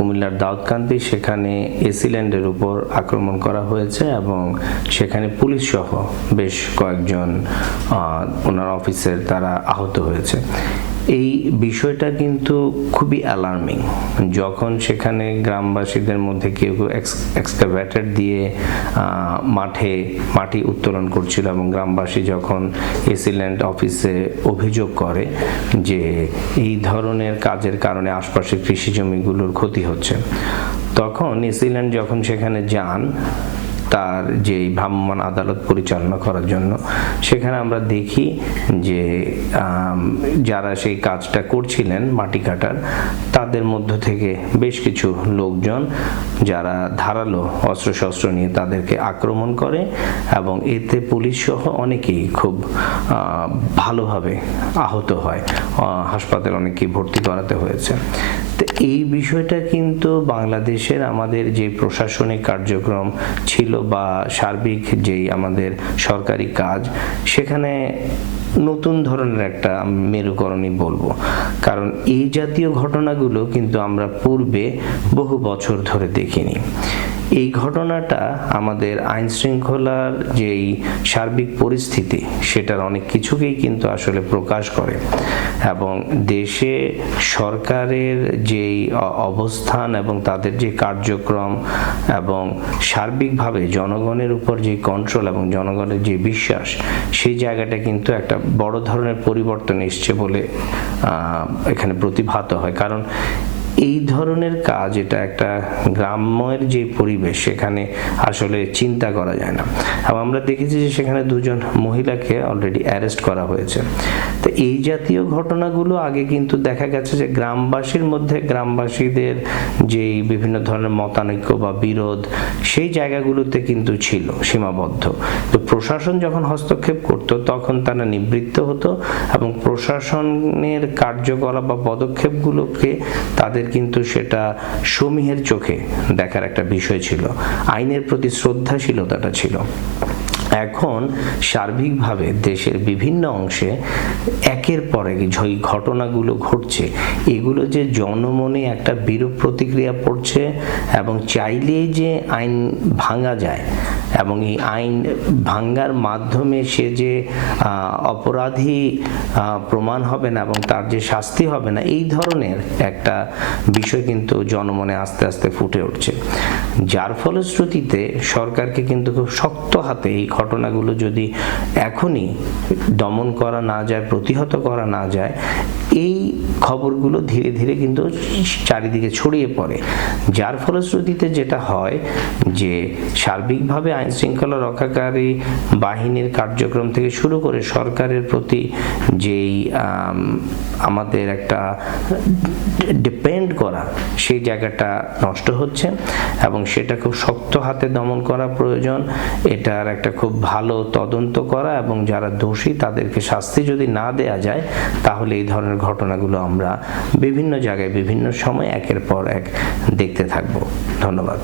কুমিল্লার দাউদকান্দি, সেখানে এসিল্যান্ডের উপর আক্রমণ করা হয়েছে এবং সেখানে পুলিশ সহ বেশ কয়েকজন ওনার অফিসের তারা আহত হয়েছে। এই বিষয়টা কিন্তু খুবই অ্যালার্মিং যখন সেখানে গ্রামবাসীদের মধ্যে কেউ কেউ এক্সকাভেটর দিয়ে মাঠে, মাটি উত্তোলন করছিল এবং গ্রামবাসী যখন এসিল্যান্ড অফিসে অভিযোগ করে যে এই ধরনের কাজের কারণে আশপাশের কৃষি জমিগুলোর ক্ষতি হচ্ছে, তখন এসিল্যান্ড যখন সেখানে যান তার যে ভ্রাম্যমাণ আদালত পরিচালনা করার জন্য। সেখানে আমরা দেখি যে যারা সেই কাজটা করছিলেন মাটি কাটার, তাদের মধ্য থেকে বেশ কিছু লোকজন যারা ধারালো অস্ত্রশস্ত্র নিয়ে তাদেরকে আক্রমণ করে এবং এতে পুলিশ সহ অনেকেই খুব ভালোভাবে আহত হয়। হাসপাতালে অনেকেই ভর্তি করাতে হয়েছে। এই বিষয়টা কিন্তু বাংলাদেশের আমাদের যে প্রশাসনিক কার্যক্রম ছিল বা সার্বিক যেই আমাদের সরকারি কাজ, সেখানে নতুন ধরনের একটা মেরুকরণই বলব। কারণ এই জাতীয় ঘটনাগুলো কিন্তু আমরা পূর্বে বহু বছর ধরে দেখিনি। এই ঘটনাটা আমাদের আইন শৃঙ্খলার যেই সার্বিক পরিস্থিতি, সেটার অনেক কিছুকেই কিন্তু আসলে প্রকাশ করে। এবং দেশে সরকারের যেই অ- অবস্থান এবং তাদের যে কার্যক্রম এবং সার্বিকভাবে জনগণের উপর যে কন্ট্রোল এবং জনগণের যে বিশ্বাস, সেই জায়গাটা কিন্তু একটা বড় ধরনের পরিবর্তন এসছে বলে এখানে প্রতিভাত হয়। কারণ এই ধরনের কাজ এটা একটা গ্রাম্যের যে পরিবেশ, সেখানে আসলে চিন্তা করা যায় না। এবং আমরা দেখেছি যে সেখানে দুজন মহিলাকে অলরেডি অ্যারেস্ট করা হয়েছে। তো এই জাতীয় ঘটনাগুলো আগে কিন্তু দেখা গেছে যে গ্রামবাসীর মধ্যে, গ্রামবাসীদের যেই বিভিন্ন ধরনের মতানৈক্য বা বিরোধ, সেই জায়গাগুলোতে কিন্তু ছিল, সীমাবদ্ধ। তো প্রশাসন যখন হস্তক্ষেপ করত, তখন তারা নিবৃত্ত হতো এবং প্রশাসনের কার্যকলাপ বা পদক্ষেপগুলোকে তাদের কিন্তু সেটা সমীহের চোখে দেখার একটা বিষয় ছিল। আইনের প্রতি শ্রদ্ধাশীলতাটা ছিল। এখন সার্বিকভাবে দেশের বিভিন্ন অংশে একের পর এক যেই ঘটনাগুলো ঘটছে, এগুলো যে জনমনে একটা বিরূপ প্রতিক্রিয়া পড়ছে এবং চাইলেই যে আইন ভাঙা যায় এবং এই আইন ভাঙ্গার মাধ্যমে সে যে অপরাধী প্রমাণ হবে না এবং তার যে শাস্তি হবে না, এই ধরনের একটা বিষয় কিন্তু জনমনে আস্তে আস্তে ফুটে উঠছে। যার ফলশ্রুতিতে সরকারকে কিন্তু খুব শক্ত হাতে এই ঘটনাগুলো যদি এখনই দমন করা না যায়, প্রতিহত করা না যায়, এই খবরগুলো ধীরে ধীরে কিন্তু চারিদিকে ছড়িয়ে পড়ে। যার ফলশ্রুতিতে যেটা হয় যে, সার্বিকভাবে আইন শৃঙ্খলা রক্ষাকারী বাহিনীর কার্যক্রম থেকে শুরু করে সরকারের প্রতি যেই আমাদের একটা ডিপেন্ড করা, সেই জায়গাটা নষ্ট হচ্ছে এবং সেটা খুব শক্ত হাতে দমন করা প্রয়োজন। এটার একটা খুব ভালো তদন্ত করা এবং যারা দোষী তাদেরকে শাস্তি যদি না দেয়া যায়, তাহলে এই ধরনের ঘটনাগুলো আমরা বিভিন্ন জায়গায়, বিভিন্ন সময় একের পর এক দেখতে থাকব। ধন্যবাদ।